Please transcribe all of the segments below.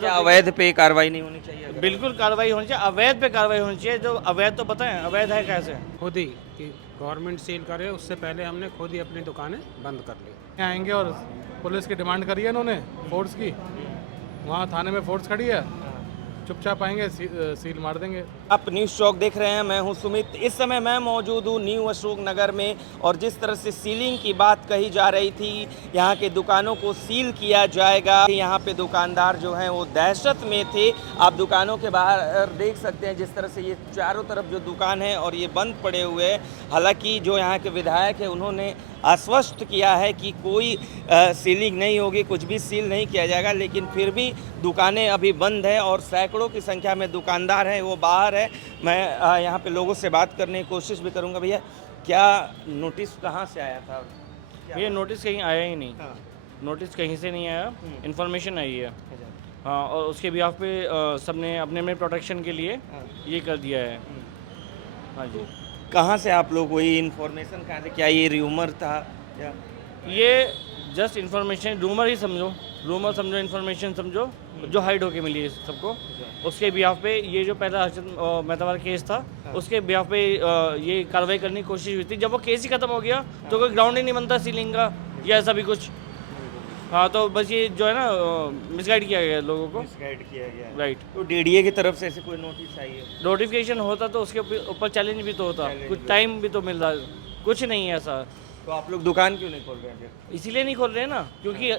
क्या अवैध पे कार्रवाई नहीं होनी चाहिए? बिल्कुल कार्रवाई होनी चाहिए, अवैध पे कार्रवाई होनी चाहिए। जो अवैध तो पता है अवैध है कैसे। खुद ही कि गवर्नमेंट सील करे उससे पहले हमने खुद ही अपनी दुकानें बंद कर ली। आएंगे और पुलिस की डिमांड करी है इन्होंने फोर्स की। वहाँ थाने में फोर्स खड़ी है, चुपचाप आएंगे सील मार देंगे। आप न्यूज़ चौक देख रहे हैं, मैं हूं सुमित। इस समय मैं मौजूद हूं न्यू अशोक नगर में, और जिस तरह से सीलिंग की बात कही जा रही थी, यहां के दुकानों को सील किया जाएगा, यहां पे दुकानदार जो हैं वो दहशत में थे। आप दुकानों के बाहर देख सकते हैं जिस तरह से ये चारों तरफ जो दुकान है और ये बंद पड़े हुए हैं। हालांकि जो यहाँ के विधायक है उन्होंने आश्वस्त किया है कि कोई सीलिंग नहीं होगी, कुछ भी सील नहीं किया जाएगा, लेकिन फिर भी दुकानें अभी बंद हैं और सैकड़ों की संख्या में दुकानदार हैं वो बाहर है। मैं यहाँ पे लोगों से बात करने की कोशिश भी करूँगा। भैया, क्या नोटिस कहाँ से आया था? ये नोटिस कहीं आया ही नहीं, हाँ। नोटिस कहीं से नहीं आया, इन्फॉर्मेशन आई है। हाँ, और उसके बिहाफ पे सबने अपने अपने प्रोटेक्शन के लिए ये कर दिया है। हाँ जी, कहाँ से आप लोग को ये इन्फॉर्मेशन कहाँ से? क्या ये र्यूमर था या? ये जस्ट इन्फॉर्मेशन, रूमर ही समझो, रूमर समझो, इन्फॉर्मेशन समझो, जो हाइड होके मिली है सबको। उसके बिहाफ पे ये जो पहला हर्षद मेहता वाला केस था, उसके बिहाफ पे ये कार्रवाई करने की कोशिश हुई थी। जब वो केस ही खत्म हो गया तो कोई ग्राउंड ही नहीं बनता सीलिंग का या ऐसा भी कुछ। हाँ, तो बस ये जो है ना मिसगाइड किया गया है लोगों को। मिसगाइड किया गया। राइट, तो डीडीए की तरफ से ऐसे कोई नोटिस आई है? नोटिफिकेशन होता तो उसके ऊपर चैलेंज भी तो होता, कुछ टाइम भी तो मिल रहा, कुछ नहीं है ऐसा। तो आप लोग दुकान क्यों नहीं खोल रहे हैं फिर? इसीलिए नहीं खोल रहे हैं ना, क्योंकि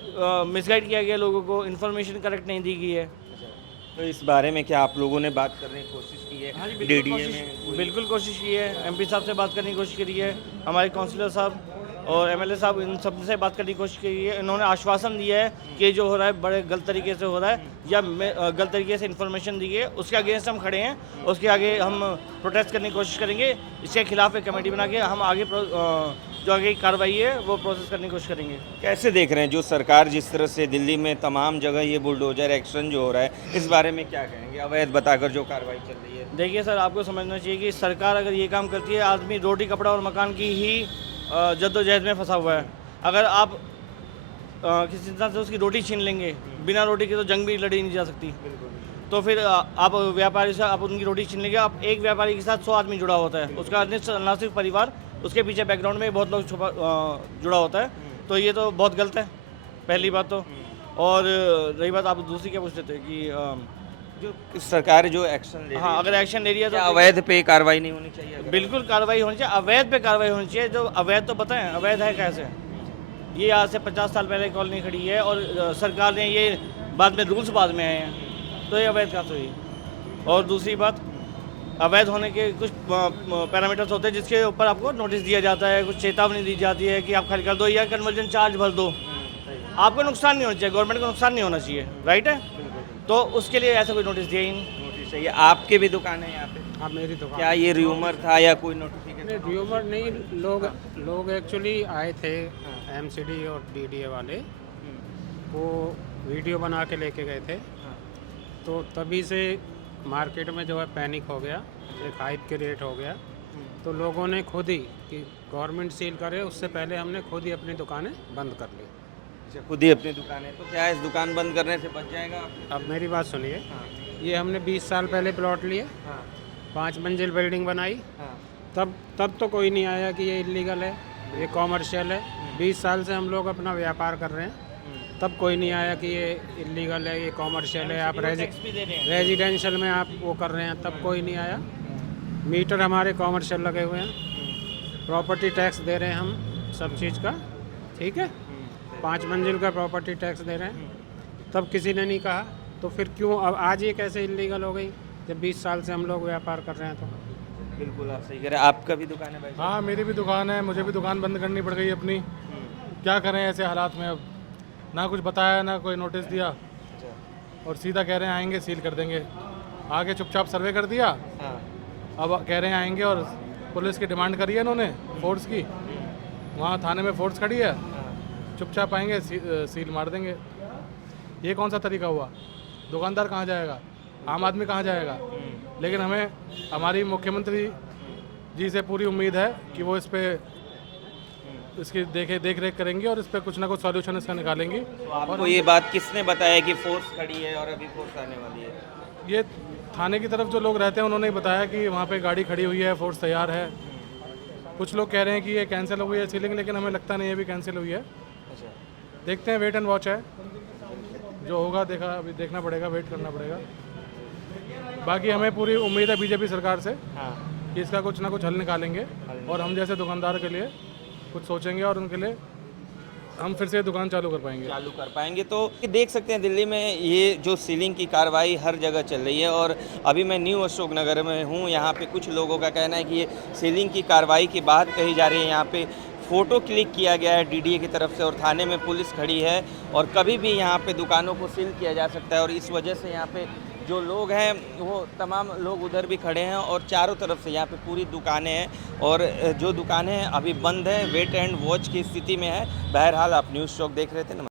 मिसगाइड किया गया लोगों को, इन्फॉर्मेशन करेक्ट नहीं दी गई है। तो इस बारे में क्या आप लोगों ने बात करने की कोशिश की है? डीडीए में बिल्कुल कोशिश की है, एमपी साहब से बात करने की कोशिश करी है, हमारे काउंसलर साहब और एमएलए साहब, इन सब से बात करने की कोशिश की है। इन्होंने आश्वासन दिया है कि ये जो हो रहा है बड़े गलत तरीके से हो रहा है या गलत तरीके से इन्फॉर्मेशन दी है, उसके अगेंस्ट हम खड़े हैं, उसके आगे हम प्रोटेस्ट करने की कोशिश करेंगे। इसके खिलाफ एक कमेटी बना के हम आगे जो आगे की कार्रवाई है वो प्रोसेस करने की कोशिश करेंगे। कैसे देख रहे हैं जो सरकार जिस तरह से दिल्ली में तमाम जगह ये बुलडोजर एक्शन जो हो रहा है, इस बारे में क्या कहेंगे? अवैध बताकर जो कार्रवाई चल रही है। देखिए सर, आपको समझना चाहिए कि सरकार अगर ये काम करती है, आदमी रोटी कपड़ा और मकान की ही जद्दोजहद में फंसा हुआ है। अगर आप किसी इंसान से उसकी रोटी छीन लेंगे, बिना रोटी के तो जंग भी लड़ी नहीं जा सकती। तो फिर आप व्यापारी से आप उनकी रोटी छीन लेंगे। आप एक व्यापारी के साथ 100 आदमी जुड़ा होता है, उसका ना सिर्फ परिवार, उसके पीछे बैकग्राउंड में बहुत लोग जुड़ा होता है। तो ये तो बहुत गलत है, पहली बात तो। और रही बात, आप दूसरी क्या पूछते थे कि जो सरकार जो एक्शन ले रही हाँ, है, अगर एक्शन ले रही है क्या तो अवैध पे कार्रवाई नहीं होनी चाहिए? अगर बिल्कुल कार्रवाई होनी चाहिए, अवैध पे कार्रवाई होनी चाहिए। जो अवैध तो पता है अवैध है कैसे। ये आज से 50 साल पहले कॉलोनी खड़ी है और सरकार ने ये बाद में रूल्स बाद में आए हैं, तो ये अवैध कहाँ से हुई। और दूसरी बात, अवैध होने के कुछ पैरामीटर्स होते हैं जिसके ऊपर आपको नोटिस दिया जाता है, कुछ चेतावनी दी जाती है कि आप खाली कर दो या कन्वर्जन चार्ज भर दो। आपको नुकसान नहीं होना चाहिए, गवर्नमेंट को नुकसान नहीं होना चाहिए, राइट है। तो उसके लिए ऐसा कोई नोटिस दिया ही नहीं। नोटिस चाहिए। आपके भी दुकान है यहाँ पे? हाँ, मेरी दुकान। क्या ये र्यूमर था या कोई नोटिफिकेशन? र्यूमर नहीं, लोग एक्चुअली आए थे, एमसीडी और डीडीए वाले, वो वीडियो बना के लेके गए थे। तो तभी से मार्केट में जो है पैनिक हो गया, एक हाइप के रेट हो गया। तो लोगों ने खुद ही कि गवर्नमेंट सील करे उससे पहले हमने खुद ही अपनी दुकानें बंद कर ली। अच्छा, खुद ही अपनी दुकान है, तो क्या इस दुकान बंद करने से बच जाएगा? अब मेरी बात सुनिए, ये हमने 20 साल पहले प्लॉट लिए, 5 मंजिल बिल्डिंग बनाई, तब तो कोई नहीं आया कि ये इलीगल है, ये कॉमर्शियल है। 20 साल से हम लोग अपना व्यापार कर रहे हैं, तब कोई नहीं आया कि ये इलीगल है, ये कॉमर्शियल है, आप रेजिडेंशियल में आप वो कर रहे हैं, तब कोई नहीं आया। मीटर हमारे कॉमर्शियल लगे हुए हैं, प्रॉपर्टी टैक्स दे रहे हैं हम सब चीज़ का, ठीक है, 5 मंजिल का प्रॉपर्टी टैक्स दे रहे हैं, तब किसी ने नहीं कहा। तो फिर क्यों अब आज ये कैसे इलीगल हो गई जब 20 साल से हम लोग व्यापार कर रहे हैं? तो बिल्कुल आप सही कह रहे हैं। आपका भी दुकान है भाई? हाँ, मेरी भी दुकान है, मुझे भी दुकान बंद करनी पड़ गई अपनी। क्या करें ऐसे हालात में? अब ना कुछ बताया, ना कोई नोटिस दिया, और सीधा कह रहे हैं आएंगे सील कर देंगे। आगे चुपचाप सर्वे कर दिया, अब कह रहे हैं आएंगे और पुलिस की डिमांड करी है इन्होंने फोर्स की। वहाँ थाने में फोर्स खड़ी है, चुपचाप आएंगे सील मार देंगे। ये कौन सा तरीका हुआ? दुकानदार कहाँ जाएगा, आम आदमी कहाँ जाएगा? लेकिन हमें हमारी मुख्यमंत्री जी से पूरी उम्मीद है कि वो इस पे इसकी देख रेख करेंगे और इस पर कुछ ना कुछ सॉल्यूशन इसका निकालेंगे। तो आपको ये बात किसने बताया कि फोर्स खड़ी है और अभी फोर्स आने वाली है? ये थाने की तरफ जो लोग रहते हैं उन्होंने ही बताया कि वहाँ पे गाड़ी खड़ी हुई है, फोर्स तैयार है। कुछ लोग कह रहे हैं कि ये कैंसिल हो गई है सीलिंग, लेकिन हमें लगता नहीं है भी कैंसिल हुई है। अच्छा, देखते हैं, वेट एंड वॉच है, जो होगा अभी देखना पड़ेगा, वेट करना पड़ेगा। बाकी हमें पूरी उम्मीद है बीजेपी सरकार से हाँ, कि इसका कुछ ना कुछ हल निकालेंगे और हम जैसे दुकानदार के लिए कुछ सोचेंगे और उनके लिए हम फिर से दुकान चालू कर पाएंगे। तो ये देख सकते हैं दिल्ली में ये जो सीलिंग की कार्रवाई हर जगह चल रही है और अभी मैं न्यू अशोक नगर में हूँ। यहाँ पे कुछ लोगों का कहना है कि ये सीलिंग की कार्रवाई की बात कही जा रही है। यहाँ पे फ़ोटो क्लिक किया गया है डीडीए की तरफ से और थाने में पुलिस खड़ी है और कभी भी यहाँ पे दुकानों को सील किया जा सकता है और इस वजह से यहाँ पे जो लोग हैं वो तमाम लोग उधर भी खड़े हैं और चारों तरफ से यहाँ पे पूरी दुकानें हैं और जो दुकानें हैं अभी बंद है, वेट एंड वॉच की स्थिति में है। बहरहाल आप न्यूज़ चौक देख रहे थे।